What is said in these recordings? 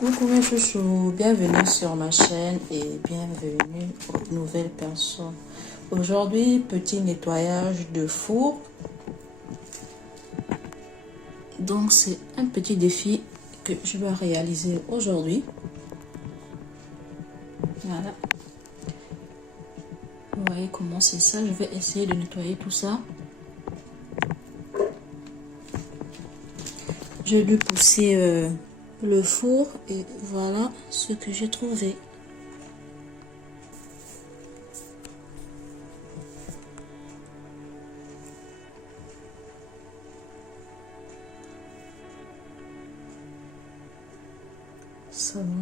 Coucou mes chouchous, bienvenue sur ma chaîne et bienvenue aux nouvelles personnes. Aujourd'hui, petit nettoyage de four. Donc c'est un petit défi que je vais réaliser aujourd'hui. Voilà. Vous voyez comment c'est ça. Je vais essayer de nettoyer tout ça. J'ai dû pousser le four et voilà ce que j'ai trouvé.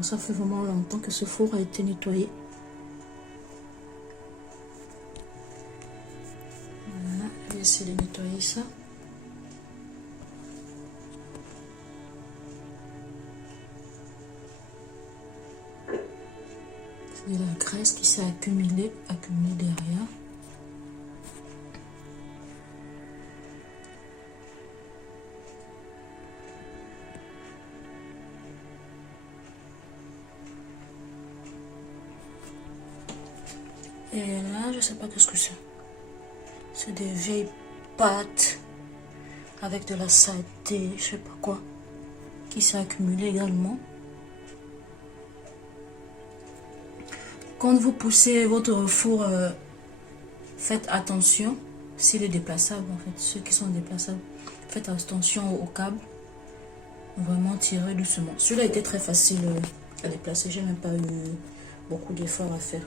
Ça fait vraiment longtemps que ce four a été nettoyé. Voilà, je vais essayer de nettoyer ça. C'est de la graisse qui s'est accumulée derrière. Et là, je sais pas ce que c'est. C'est des vieilles pâtes avec de la saleté, je sais pas quoi, qui s'est accumulé également. Quand vous poussez votre four, faites attention s'il est déplaçable en fait. Ceux qui sont déplaçables, faites attention au câble. Vraiment tirez doucement. Celui-là était très facile à déplacer. J'ai même pas eu beaucoup d'efforts à faire.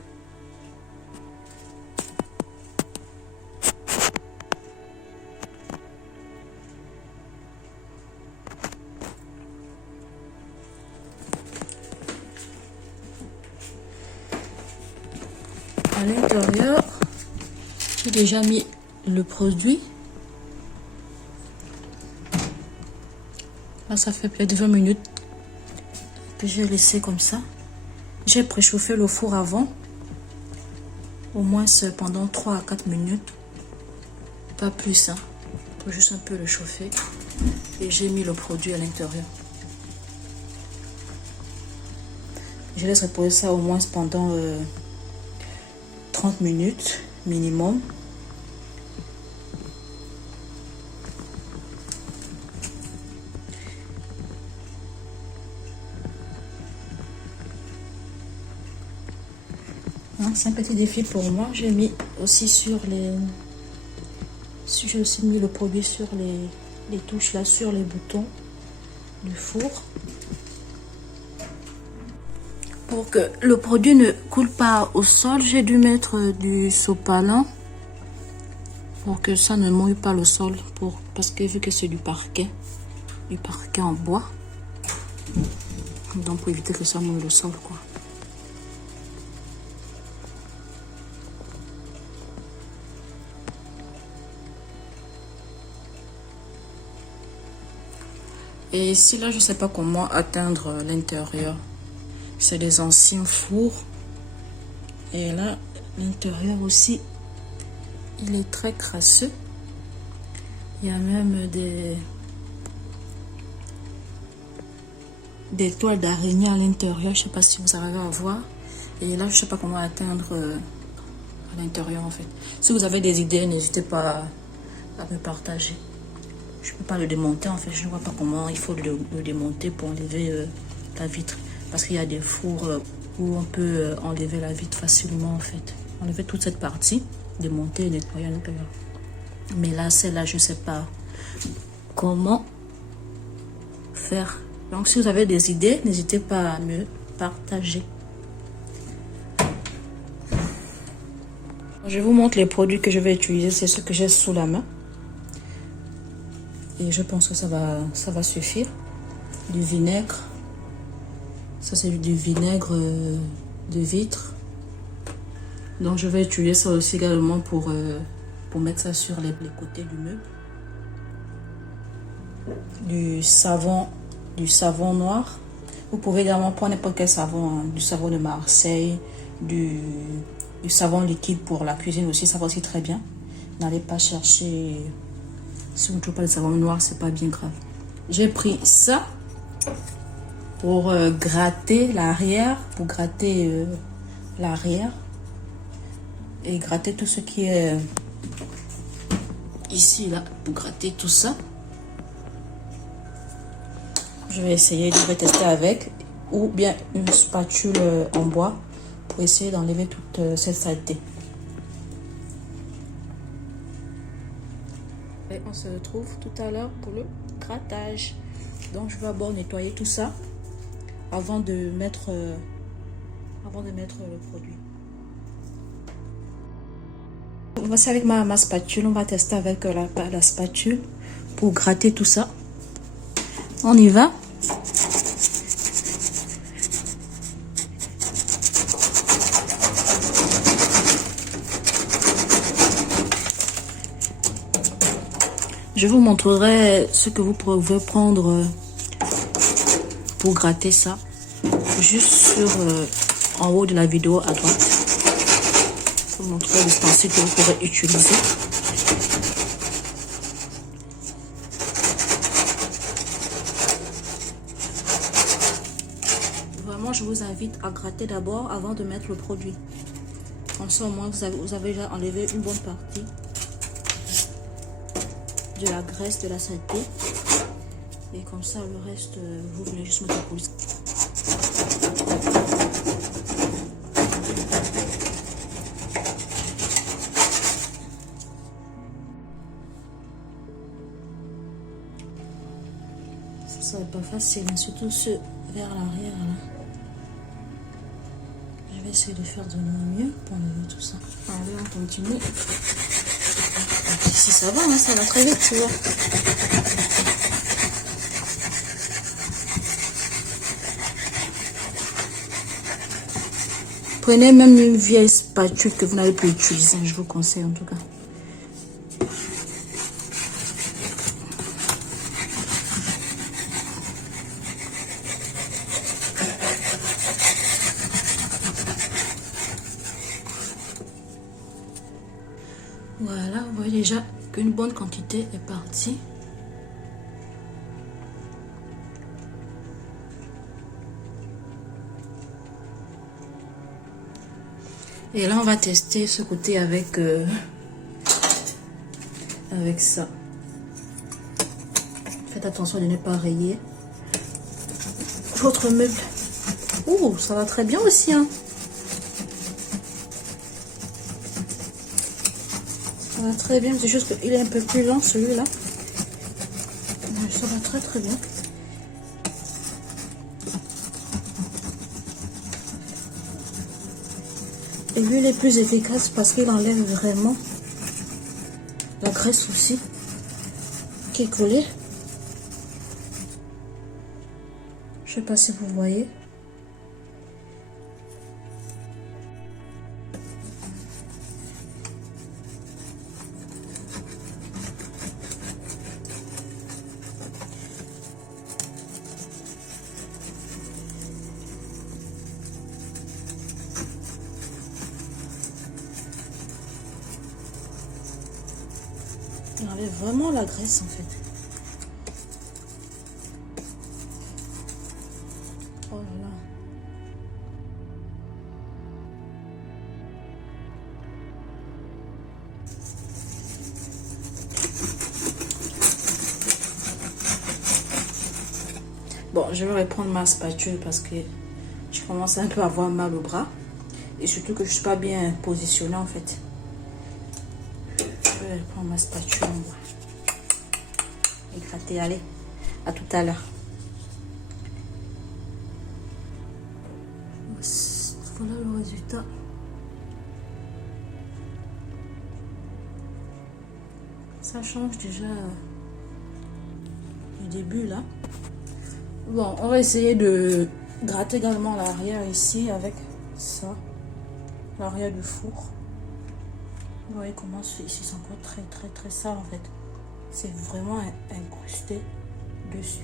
À l'intérieur, j'ai déjà mis le produit. Là, ça fait peut-être 20 minutes que j'ai laissé comme ça. J'ai préchauffé le four avant. Au moins pendant 3 à 4 minutes. Pas plus, hein. Faut juste un peu le chauffer. Et j'ai mis le produit à l'intérieur. Je laisse reposer ça au moins pendant 30 minutes minimum. C'est un petit défi pour moi. J'ai mis aussi j'ai aussi mis le produit sur les touches là, sur les boutons du four. Pour que le produit ne coule pas au sol, j'ai dû mettre du sopalin pour que ça ne mouille pas le sol. Parce que vu que c'est du parquet en bois, donc pour éviter que ça mouille le sol, quoi. Et ici, là, je sais pas comment atteindre l'intérieur. C'est des anciens fours. Et là, l'intérieur aussi, il est très crasseux. Il y a même des toiles d'araignée à l'intérieur. Je sais pas si vous arrivez à voir. Et là, je sais pas comment atteindre à l'intérieur, en fait. Si vous avez des idées, n'hésitez pas à me partager. Je peux pas le démonter, en fait. Je ne vois pas comment il faut le démonter pour enlever la vitre. Parce qu'il y a des fours où on peut enlever la vitre facilement, en fait. Enlever toute cette partie, démonter et nettoyer à l'intérieur. Mais là, celle-là, je ne sais pas comment faire. Donc, si vous avez des idées, n'hésitez pas à me partager. Je vous montre les produits que je vais utiliser. C'est ce que j'ai sous la main. Et je pense que ça va suffire. Du vinaigre. Ça, c'est du vinaigre de vitre. Donc, je vais utiliser ça aussi également pour mettre ça sur les côtés du meuble. Du savon noir. Vous pouvez également prendre n'importe quel savon. Hein, du savon de Marseille. Du savon liquide pour la cuisine aussi. Ça va aussi très bien. N'allez pas chercher... Si vous ne trouvez pas le savon noir, c'est pas bien grave. J'ai pris ça. pour gratter l'arrière, pour gratter l'arrière et gratter tout ce qui est ici là, pour gratter tout ça. Je vais essayer de tester avec, ou bien une spatule en bois pour essayer d'enlever toute cette saleté. Et on se retrouve tout à l'heure pour le grattage. Donc je vais d'abord nettoyer tout ça avant de mettre le produit. Voici avec ma spatule, on va tester avec la spatule pour gratter tout ça. On y va. Je vous montrerai ce que vous pouvez prendre pour gratter ça. Juste sur en haut de la vidéo à droite. Je vous montrerai l'ustensile que vous pourrez utiliser. Vraiment, je vous invite à gratter d'abord avant de mettre le produit. Comme ça, au moins, vous avez déjà enlevé une bonne partie de la graisse, de la saleté. Et comme ça, le reste, vous venez juste mettre le produit. Ça va pas facile, hein, surtout ce vers l'arrière. Je vais essayer de faire de mon mieux pour enlever tout ça. Allez, on continue. Si ça va, hein, ça va très vite, tu vois. Prenez même une vieille spatule que vous n'avez plus utilisée, je vous conseille en tout cas. Voilà, vous voyez déjà qu'une bonne quantité est partie. Et là, on va tester ce côté avec ça. Faites attention de ne pas rayer votre meuble. Oh, ça va très bien aussi, hein. Ça va très bien, c'est juste qu'il est un peu plus lent celui-là. Ça va très très bien. Et lui, il est plus efficace parce qu'il enlève vraiment la graisse aussi qui est collée. Je sais pas si vous voyez. Il enlève vraiment la graisse en fait. Oh là là. Bon, je vais reprendre ma spatule parce que je commence un peu à avoir mal au bras. Et surtout que je ne suis pas bien positionnée en fait. Je vais prendre ma spatule en bois. Et gratter, allez. À tout à l'heure. Voilà le résultat. Ça change déjà du début là. Bon, on va essayer de gratter également l'arrière ici avec ça. L'arrière du four. Vous voyez comment ici c'est encore très sale en fait. C'est vraiment incrusté dessus.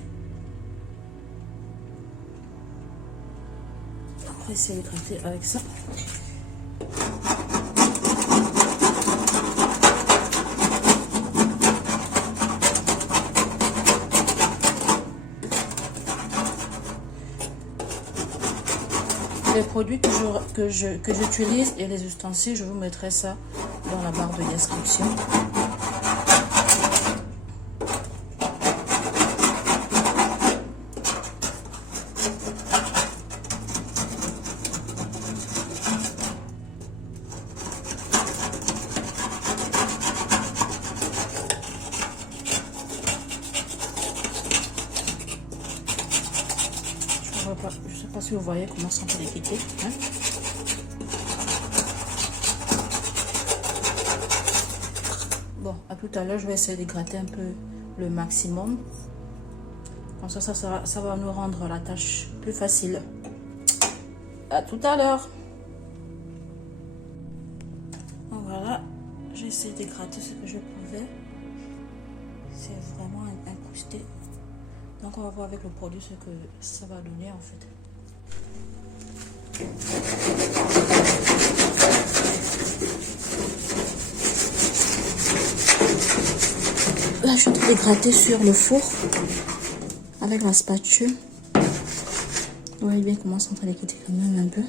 On va essayer de gratter avec ça. Les produits que j'utilise et les ustensiles, je vous mettrai ça dans la barre de description. Je ne sais pas si vous voyez comment ça peut les quitter. Hein? Bon, à tout à l'heure, je vais essayer de gratter un peu le maximum. Comme ça, ça va nous rendre la tâche plus facile. À tout à l'heure. Voilà, j'ai essayé de gratter ce que je pouvais. C'est vraiment incrusté. Donc on va voir avec le produit ce que ça va donner en fait. Là je suis en train de gratter sur le four avec la spatule. Vous voyez bien comment ça en train de quitter quand même un peu.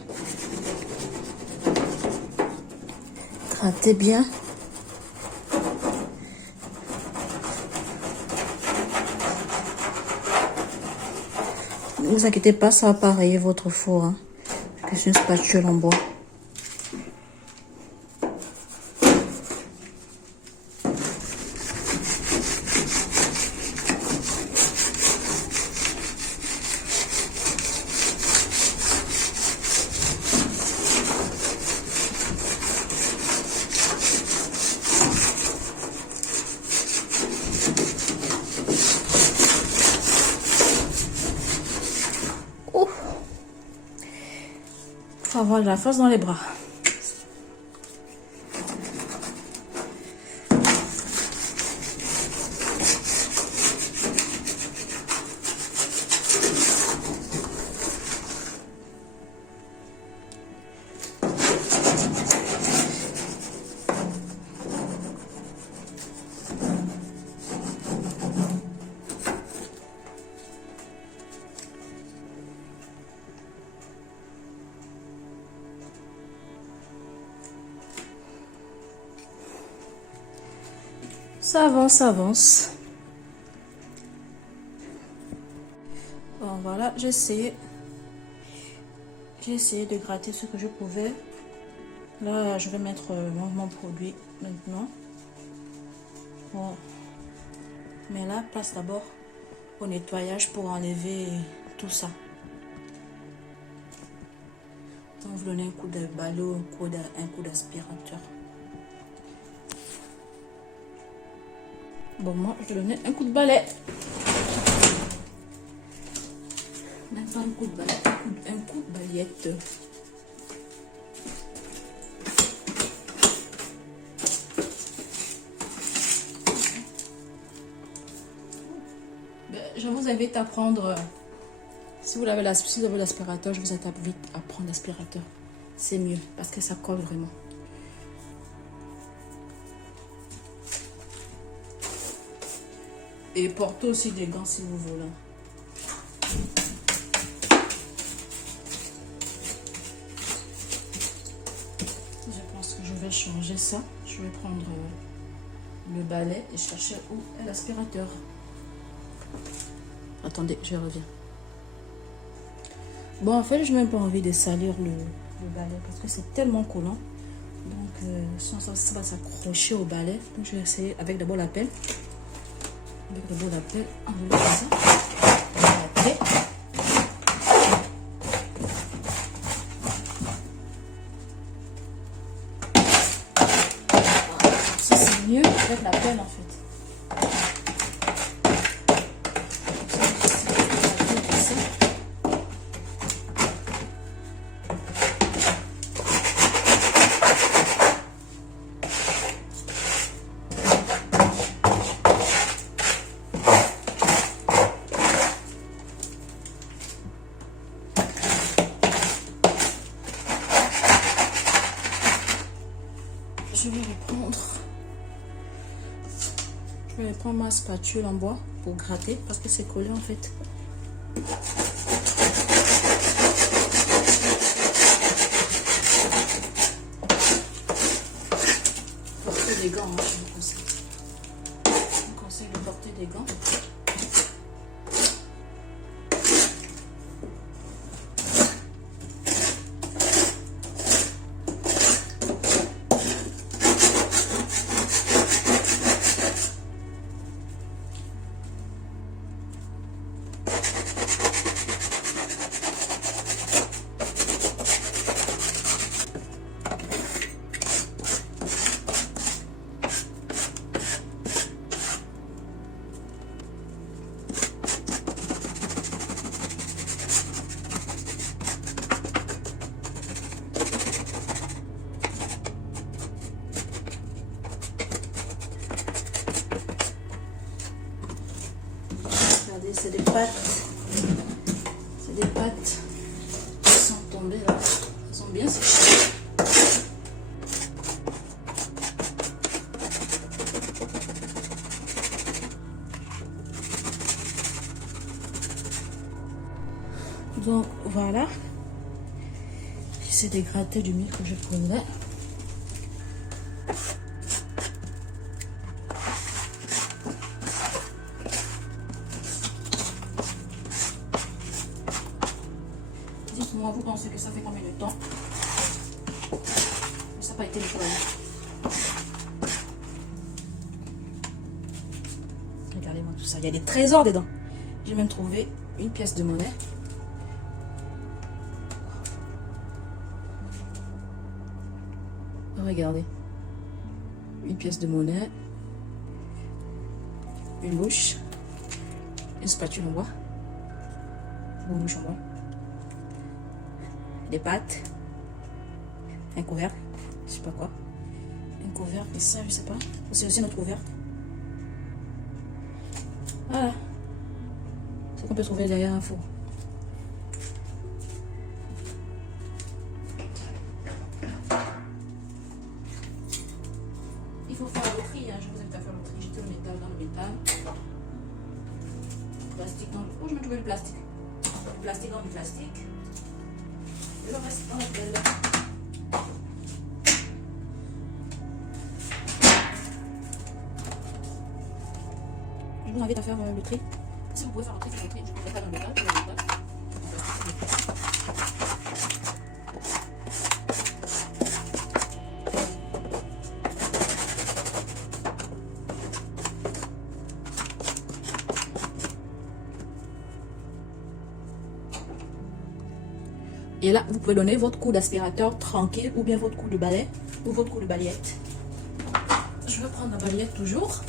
Grattez bien. Ne vous inquiétez pas, ça va pas rayer votre four. Hein, parce que c'est une spatule en bois. Faut avoir de la force dans les bras. Ça avance, ça avance. Bon, voilà, j'ai essayé de gratter ce que je pouvais. Là, je vais mettre mon produit maintenant. Bon. Mais là, place d'abord au nettoyage pour enlever tout ça. Donc, vous donnez un coup de balai, un coup d'aspirateur. Bon, moi, je vais donner un coup de balai. Même pas un coup de balai, un coup de balayette. Je vous invite à prendre, si vous avez l'aspirateur, je vous invite à prendre l'aspirateur. C'est mieux parce que ça colle vraiment. Et portez aussi des gants si vous voulez. Je pense que je vais changer ça. Je vais prendre le balai et chercher où est l'aspirateur. Attendez, je reviens. Bon, en fait, je n'ai même pas envie de salir le balai parce que c'est tellement collant. Donc, sinon ça va s'accrocher au balai. Donc, je vais essayer avec d'abord la pelle. Avec le bout d'appel, enlever ça. Après, ça c'est mieux avec la pelle en fait. Je vais prendre ma spatule en bois pour gratter parce que c'est collé en fait. pâtes sont tombées là. Elles sont bien séchées. Donc voilà. J'essaie de gratter du mieux que je pouvais. Dites-moi, vous pensez que ça fait combien de temps que ça n'a pas été nettoyé? Regardez-moi tout ça. Il y a des trésors dedans. J'ai même trouvé une pièce de monnaie. Regardez. Une pièce de monnaie. Une louche. Une spatule en bois. Une louche en bois. Des pâtes, un couvercle, je sais pas quoi, un couvercle et ça je sais pas, c'est aussi notre couvercle. Voilà, ce qu'on peut trouver derrière un four. Il faut faire le tri, hein. Je vous invite à faire le tri, jeter le métal dans le métal, plastique dans le... Oh, je me trouvais le plastique, dans le plastique. Le reste dans la poubelle. Je vous invite à faire le tri. Si vous pouvez faire le tri, faites le tri. Je ne mets pas dans le métal, Et là, vous pouvez donner votre coup d'aspirateur tranquille ou bien votre coup de balai ou votre coup de balayette. Je vais prendre la balayette toujours.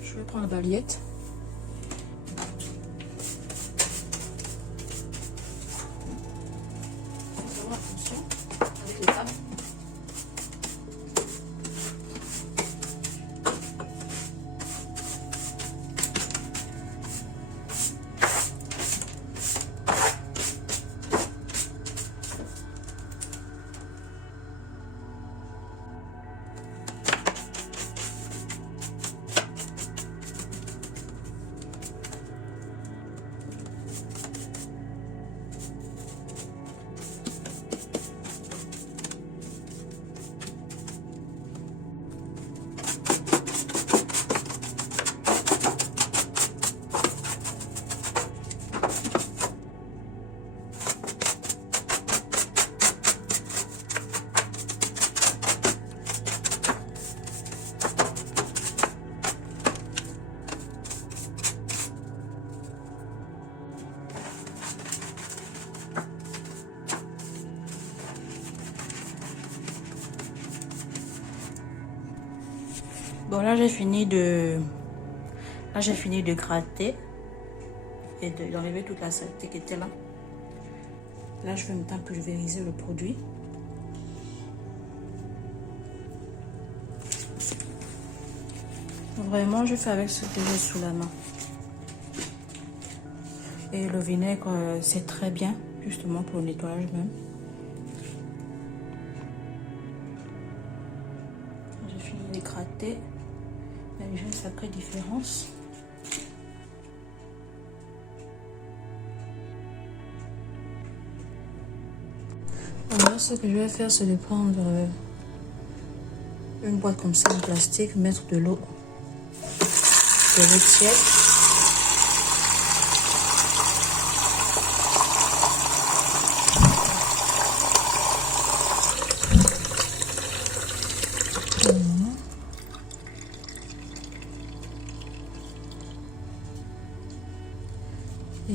Je vais prendre la balayette. Il faut faire attention avec les tables. Bon, là j'ai fini de gratter et d'enlever toute la saleté qui était là. Là je vais maintenant pulvériser le produit. Vraiment je fais avec ce que j'ai sous la main. Et le vinaigre c'est très bien justement pour le nettoyage même. J'ai fini de gratter. Il y a une sacrée différence. Alors, ce que je vais faire, c'est de prendre une boîte comme ça en plastique, mettre de l'eau tiède.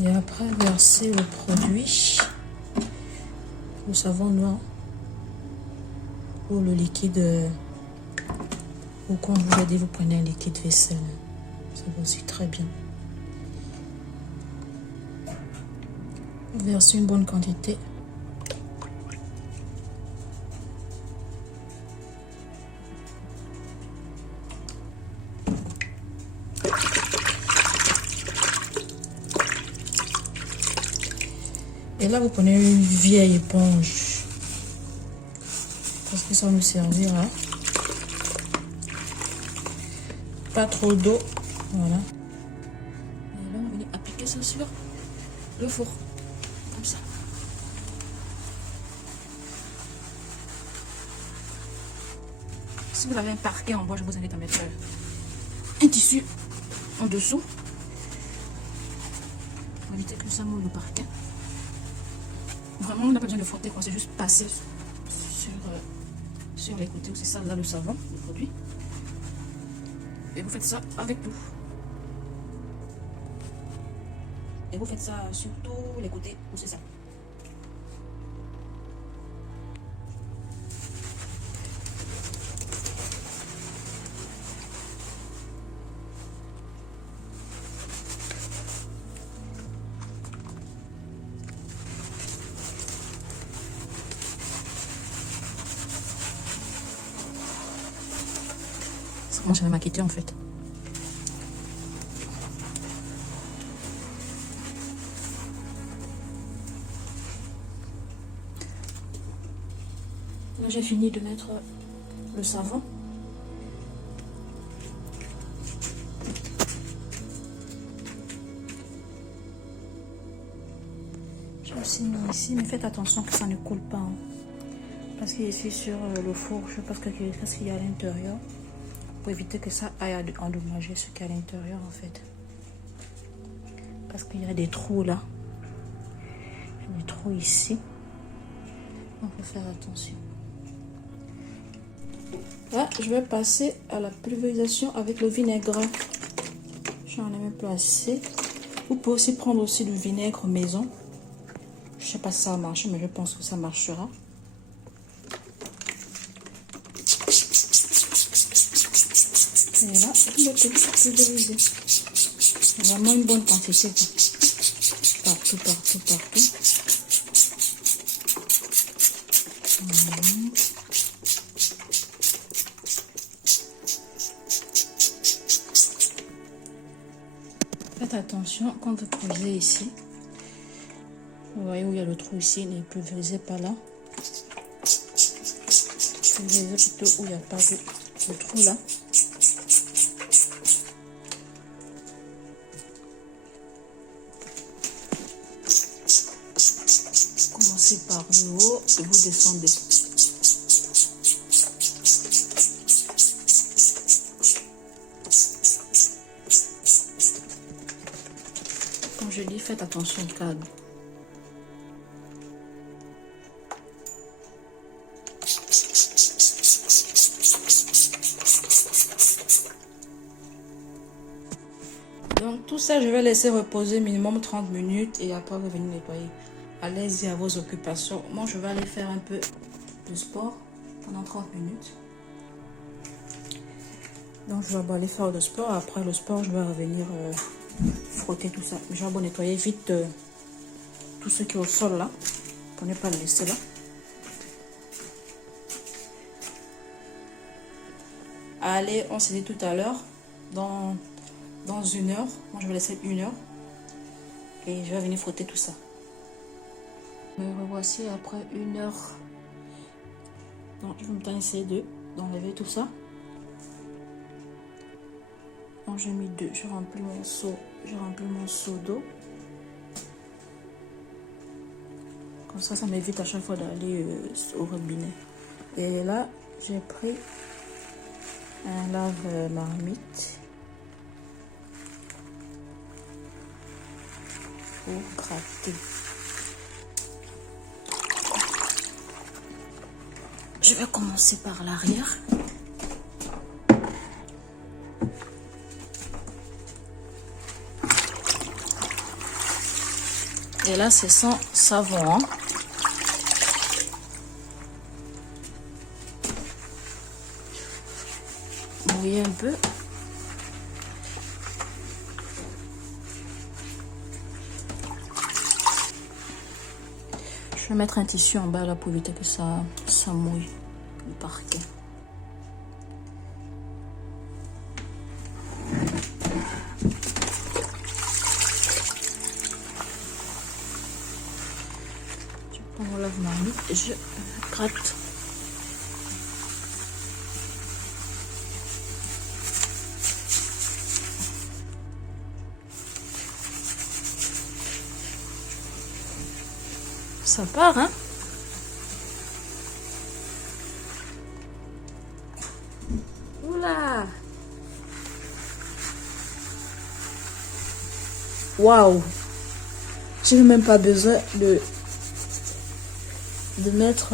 Et après verser le produit, le savon noir ou le liquide, ou quand vous avez, vous prenez un liquide vaisselle, ça va aussi très bien. Versez une bonne quantité. Et là, vous prenez une vieille éponge. Parce que ça va nous servir là. Pas trop d'eau. Voilà. Et là, on va venir appliquer ça sur le four. Comme ça. Si vous avez un parquet en bois, je vous invite à mettre un tissu en dessous. Pour éviter que ça mouille le parquet. Vraiment, on n'a pas besoin de frotter, c'est juste passer sur les côtés où c'est ça, là, le savon, le produit. Et vous faites ça avec tout. Et vous faites ça sur tous les côtés où c'est ça. Moi j'avais maquillé en fait. Là j'ai fini de mettre le savon. J'ai aussi mis ici, mais faites attention que ça ne coule pas. Hein. Parce qu'ici sur le four, je sais pas ce qu'il y a à l'intérieur. Pour éviter que ça aille endommager ce qu'il y a à l'intérieur en fait. Parce qu'il y a des trous là. Il y a des trous ici. Donc il faut faire attention. Là, je vais passer à la pulvérisation avec le vinaigre. J'en ai même placé. Vous pouvez aussi prendre aussi du vinaigre maison. Je sais pas si ça a marché, mais je pense que ça marchera. Et là, vous mettez pulvériser. Vraiment une bonne quantité. Partout, partout, partout. Faites attention quand vous posez ici. Vous voyez où il y a le trou ici, ne pulvérisez pas là. Pulvérisez plutôt où il n'y a pas de trou là. Commencez par le haut et vous descendez. Comme je dis, faites attention au cadre. Donc tout ça, je vais laisser reposer minimum 30 minutes et après revenir nettoyer. Allez-y à vos occupations. Moi, je vais aller faire un peu de sport pendant 30 minutes. Donc, je vais aller faire le sport. Après le sport, je vais revenir frotter tout ça. Je vais nettoyer vite tout ce qui est au sol là. Pour ne pas le laisser là. Allez, on s'est dit tout à l'heure. Dans 1 heure. Moi, je vais laisser 1 heure. Et je vais venir frotter tout ça. Me revoici après 1 heure. Donc, je vais maintenant essayer d'enlever tout ça. Donc, j'ai mis 2. Je remplis mon seau d'eau. Comme ça m'évite à chaque fois d'aller au robinet. Et là, j'ai pris un lave marmite pour gratter. Je vais commencer par l'arrière. Et là, c'est sans savon. Hein. Mouiller un peu. Je vais mettre un tissu en bas là pour éviter que ça mouille le parquet. je gratte. Ça part, hein? Oula! Waouh! Je n'ai même pas besoin de mettre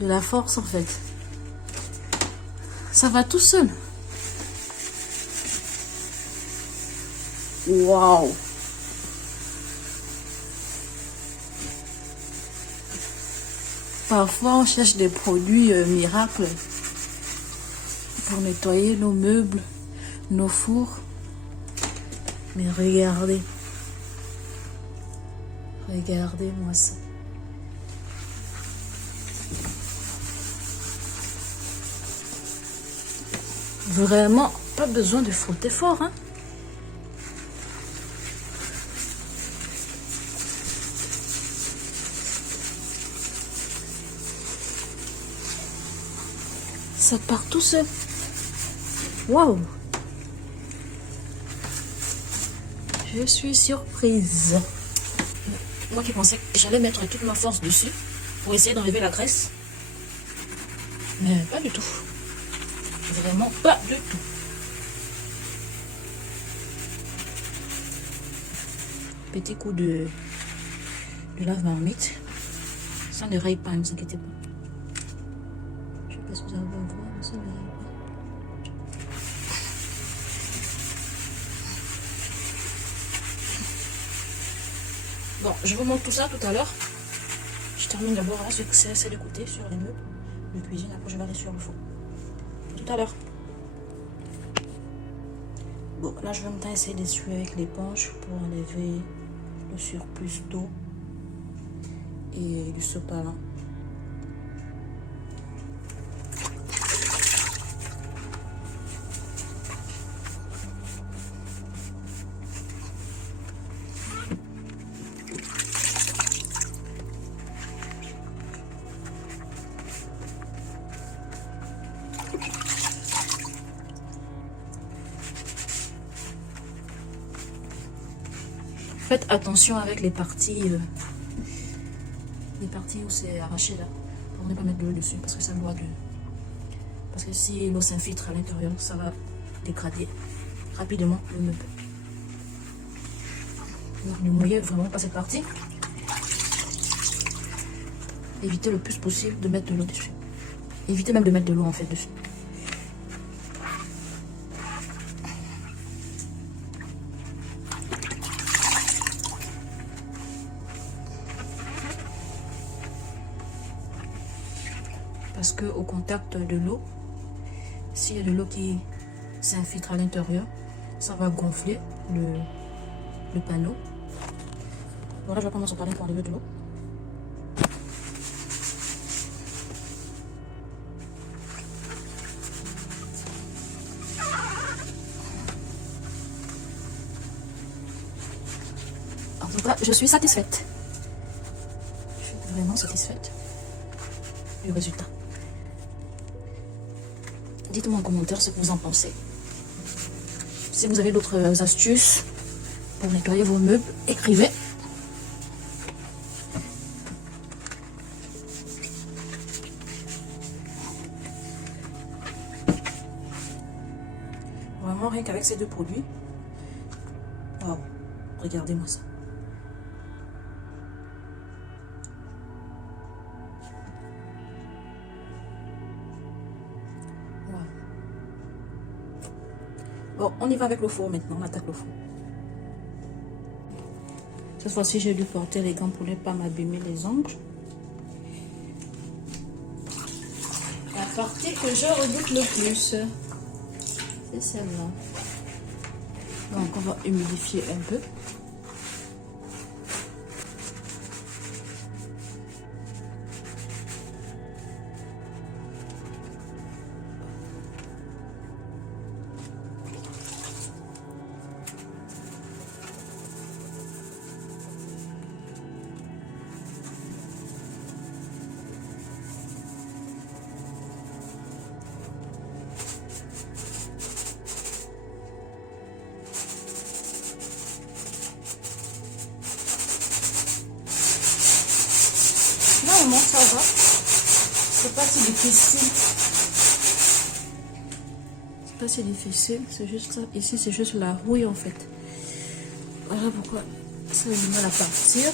de la force en fait. Ça va tout seul. Waouh! Parfois, on cherche des produits miracles pour nettoyer nos meubles, nos fours. Mais regardez. Regardez-moi ça. Vraiment, pas besoin de frotter fort, hein. Ça part tout seul. Waouh! Je suis surprise. Moi qui pensais que j'allais mettre toute ma force dessus pour essayer d'enlever la graisse. Mais pas du tout. Vraiment pas du tout. Petit coup de lave-marmite. Ça ne raye pas, ne vous inquiétez pas. Je sais pas si vous allez voir, mais ça ne raye pas. Bon, je vous montre tout ça tout à l'heure. Je termine d'abord là, c'est de côté sur les meubles de cuisine. Après, je vais aller sur le four. Tout à l'heure. Bon, là, je vais maintenant essayer d'essuyer avec l'éponge pour enlever le surplus d'eau et du sopalin. Faites attention avec les parties où c'est arraché là, pour ne pas mettre de l'eau dessus, parce que ça boit de... Parce que si l'eau s'infiltre à l'intérieur, ça va dégrader rapidement le meuble. Donc ne mouillez vraiment pas cette partie. Évitez le plus possible de mettre de l'eau dessus. Évitez même de mettre de l'eau en fait dessus. Parce que au contact de l'eau, s'il y a de l'eau qui s'infiltre à l'intérieur, ça va gonfler le panneau. Voilà, je vais prendre mon sopalin pour enlever de l'eau. En tout cas, je suis satisfaite. Je suis vraiment satisfaite du résultat. Dites-moi en commentaire ce que vous en pensez. Si vous avez d'autres astuces pour nettoyer vos meubles, écrivez. Vraiment, rien qu'avec ces deux produits. Wow, regardez-moi ça. Bon, on y va avec le four maintenant, on attaque le four. Cette fois-ci, j'ai dû porter les gants pour ne pas m'abîmer les ongles. La partie que je redoute le plus, c'est celle-là. Donc, on va humidifier un peu. moment, ça va. C'est pas si difficile. C'est pas si difficile. C'est juste ça. Ici, c'est juste la rouille en fait. Voilà pourquoi ça a du mal à partir.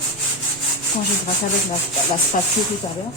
Quand j'ai gratté avec la spatule tout à l'heure.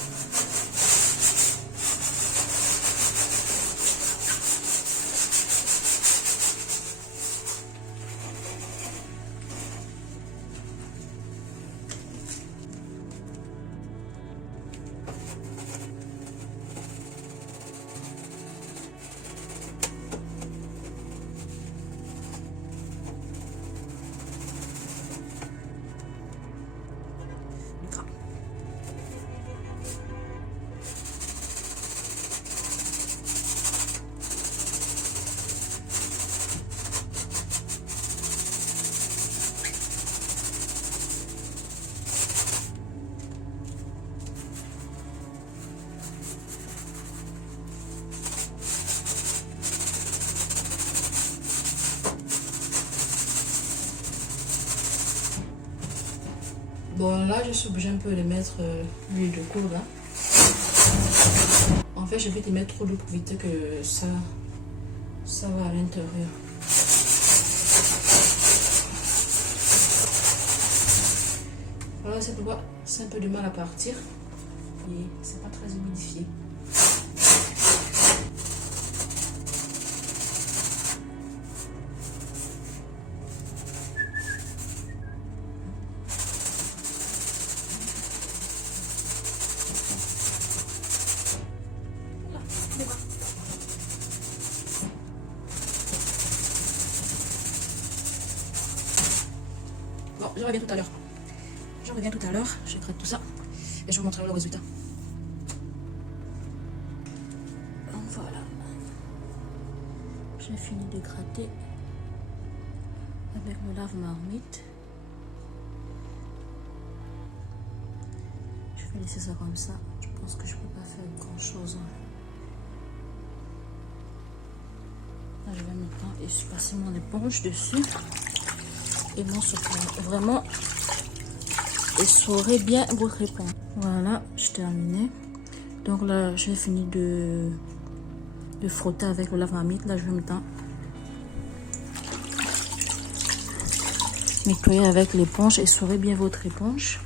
Bon, là, je suis obligée un peu de mettre l'huile de courge là. En fait, je vais te mettre trop d'eau pour éviter que ça va à l'intérieur. Voilà, c'est pourquoi c'est un peu du mal à partir. Et c'est pas très humidifié. Bon, je reviens tout à l'heure. Je traite tout ça et je vous montrerai le résultat. Donc voilà. J'ai fini de gratter avec le lave-marmite. Je vais laisser ça comme ça. Je pense que je peux pas faire grand chose. Là, je vais maintenant passer mon éponge dessus et mon sopalin. Vraiment, essorez bien votre éponge. Voilà, je terminé. Donc là, j'ai fini de frotter avec le lave-marmite. Là, je vais maintenant nettoyer avec l'éponge. Essorez bien votre éponge.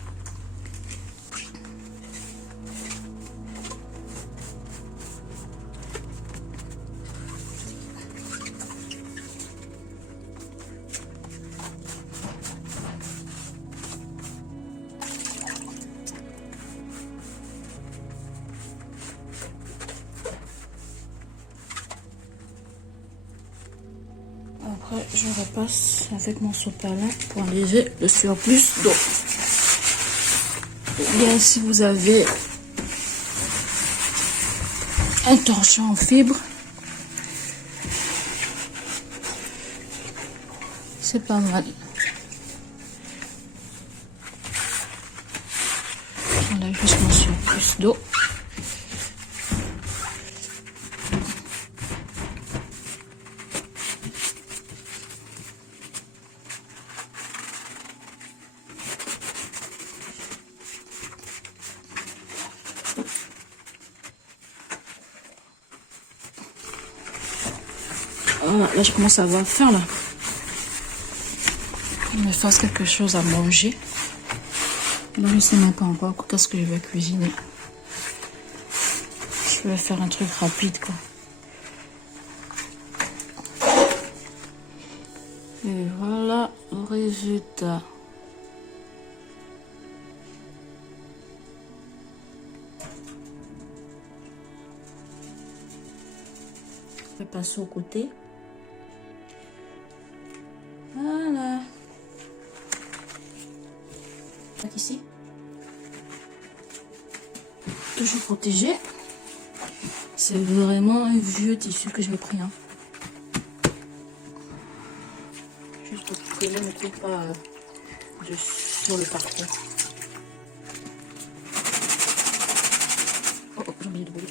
Après, je repasse avec mon sopalin pour enlever le surplus d'eau. Bien, si vous avez un torchon en fibre, c'est pas mal. J'enlève juste mon surplus d'eau. Voilà, là je commence à avoir faim là. Je me fasse quelque chose à manger. Là je sais même pas encore qu'est-ce que je vais cuisiner. Je vais faire un truc rapide quoi. Et voilà le résultat. Je vais passer au côté. Voilà. Ici. Toujours protégé. C'est vraiment un vieux tissu que j'ai pris. Hein. Juste pour que je ne trouve pas sur le parquet. Oh, j'ai oublié de brûler.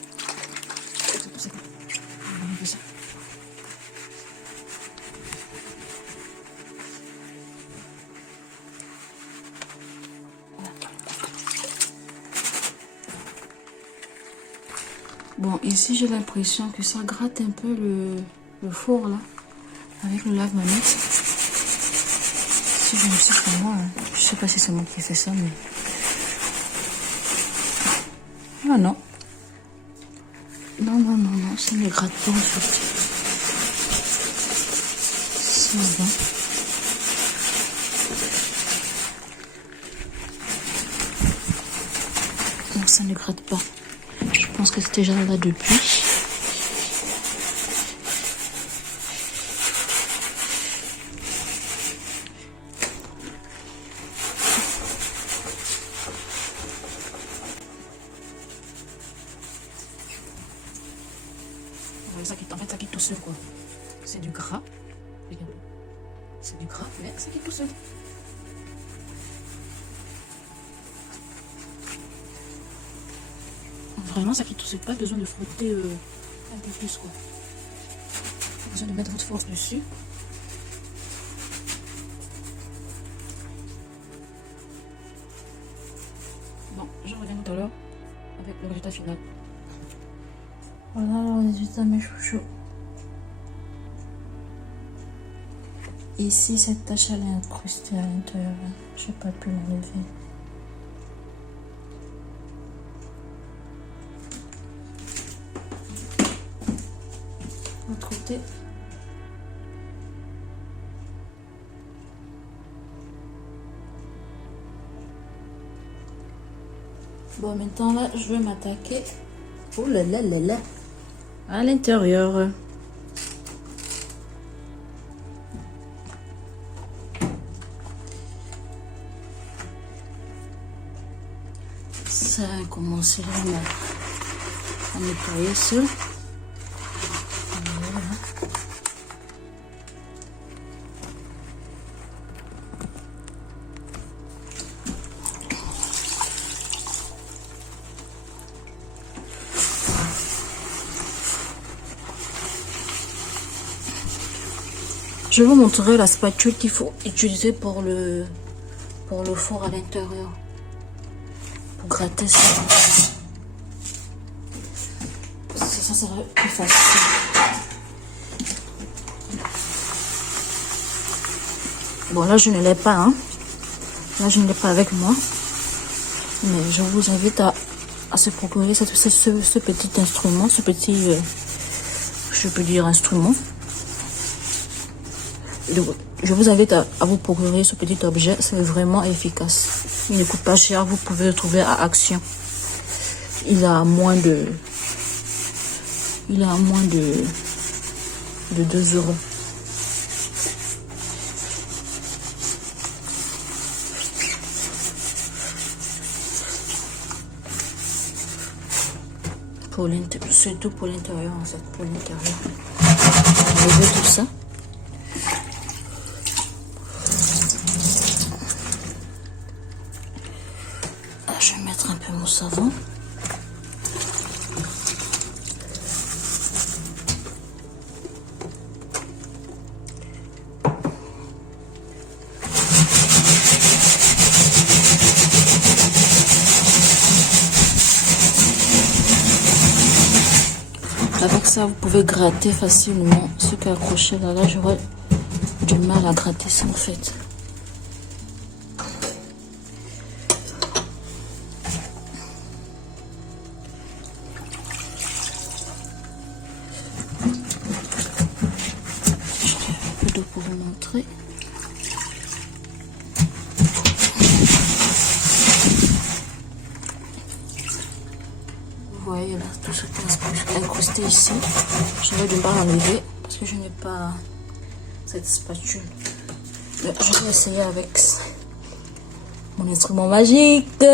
C'est ça. Bon, ici j'ai l'impression que ça gratte un peu le four là, avec le lave-manette. Si je me suis pour moi, hein. Je sais pas si c'est moi qui ai fait ça, mais... Ah non. Non, non, non, non, ça ne gratte pas en fait. Ça va. Non, ça ne gratte pas. Je pense que c'était déjà là depuis. Ça quitte, en fait, ça quitte tout seul, quoi. C'est du gras. Regarde. C'est du gras, mais ça quitte tout seul. Vraiment, ça quitte tout seul. Pas besoin de frotter un peu plus, quoi. Pas besoin de mettre votre force dessus. Bon, je reviens tout à l'heure avec le résultat final. Voilà le résultat, mes chouchous. Ici, cette tache, elle est incrustée à l'intérieur. Je n'ai pas pu l'enlever. L'autre côté. Bon, maintenant là, je vais m'attaquer. Oh là là là là. À l'intérieur. Ça a commencé à nettoyer ça. Voilà. Je vous montrerai la spatule qu'il faut utiliser pour le four à l'intérieur. Pour gratter ça. Ça serait plus facile. Bon, là, je ne l'ai pas. Hein. Là, je ne l'ai pas avec moi. Mais je vous invite à se procurer ce petit instrument, ce petit, je peux dire, instrument. Je vous invite à vous procurer ce petit objet, c'est vraiment efficace. Il ne coûte pas cher, vous pouvez le trouver à Action. Il a moins de 2 €. Surtout pour l'intérieur en fait, pour l'intérieur. Enlever tout ça. Je vais mettre un peu mon savon. Avec ça, vous pouvez gratter facilement ce qui est accroché là. Là, j'aurais du mal à gratter ça en fait. Pour vous montrer. Vous voyez là tout ce qui est incrusté ici. Je vais devoir l'enlever parce que je n'ai pas cette spatule. Mais je vais essayer avec mon instrument magique.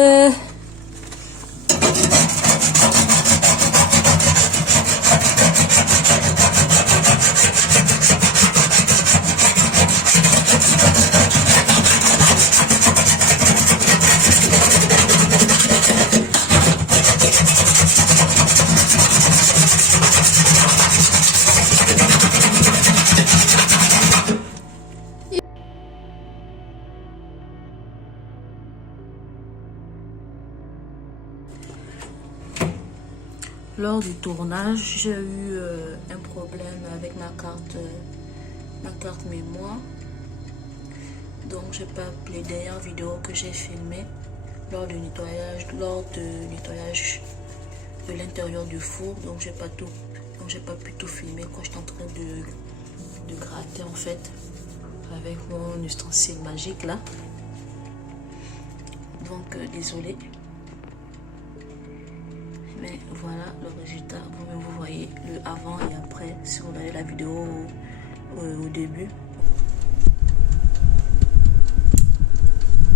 Lors du tournage, j'ai eu un problème avec ma carte mémoire. Donc j'ai pas les dernières vidéos que j'ai filmées lors du nettoyage de l'intérieur du four. Donc j'ai pas pu tout filmer quand j'étais en train de gratter en fait avec mon ustensile magique là. Donc désolé. Mais voilà le résultat. Vous voyez le avant et après si vous regardez la vidéo au début.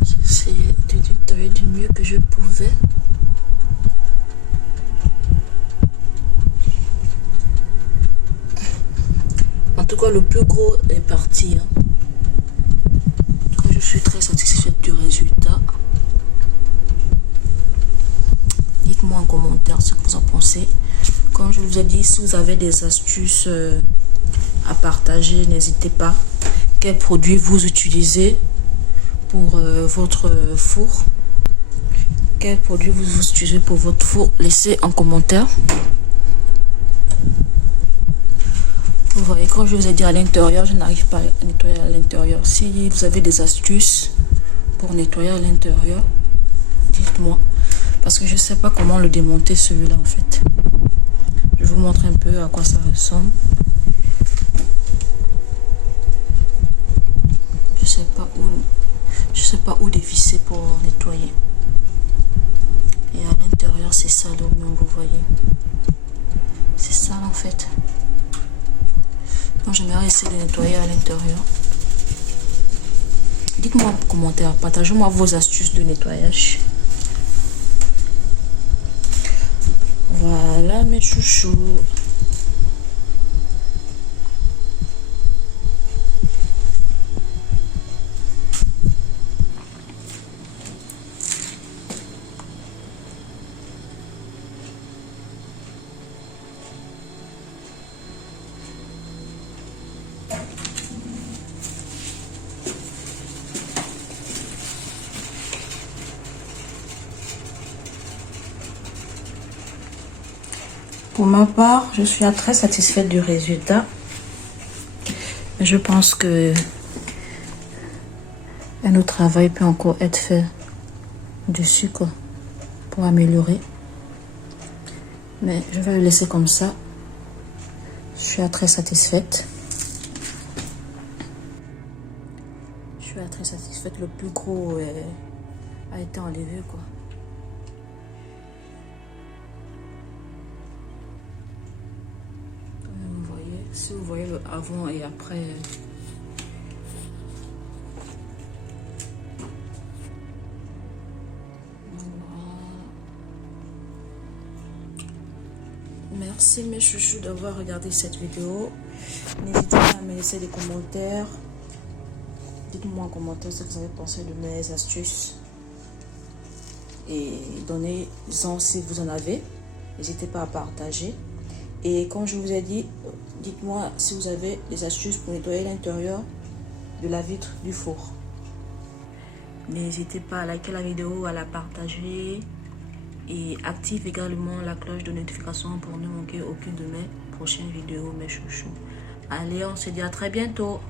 J'ai essayé de nettoyer du mieux que je pouvais. En tout cas, le plus gros est parti. En tout cas, je suis très satisfaite du résultat. Dites-moi en commentaire ce que vous en pensez. Comme je vous ai dit, si vous avez des astuces à partager, n'hésitez pas. Quel produit vous utilisez pour votre four? Quel produit vous utilisez pour votre four? Laissez en commentaire. Vous voyez, quand je vous ai dit à l'intérieur, je n'arrive pas à nettoyer à l'intérieur. Si vous avez des astuces pour nettoyer à l'intérieur, dites-moi. Parce que je ne sais pas comment le démonter celui-là en fait. Je vous montre un peu à quoi ça ressemble. Je sais pas où dévisser pour nettoyer. Et à l'intérieur, c'est sale au mieux, vous voyez. C'est sale en fait. Donc j'aimerais essayer de nettoyer à l'intérieur. Dites-moi en commentaire, partagez-moi vos astuces de nettoyage. Voilà mes chouchous. Pour ma part, je suis très satisfaite du résultat. Je pense que un autre travail peut encore être fait dessus quoi, pour améliorer. Mais je vais le laisser comme ça. Je suis très satisfaite. Je suis très satisfaite. Le plus gros a été enlevé quoi. Si vous voyez le avant et après, merci mes chouchous d'avoir regardé cette vidéo. N'hésitez pas à me laisser des commentaires. Dites-moi en commentaire ce que vous avez pensé de mes astuces et donnez-en si vous en avez. N'hésitez pas à partager. Et comme je vous ai dit, dites-moi si vous avez des astuces pour nettoyer l'intérieur de la vitre du four. N'hésitez pas à liker la vidéo, à la partager et active également la cloche de notification pour ne manquer aucune de mes prochaines vidéos, mes chouchous. Allez, on se dit à très bientôt.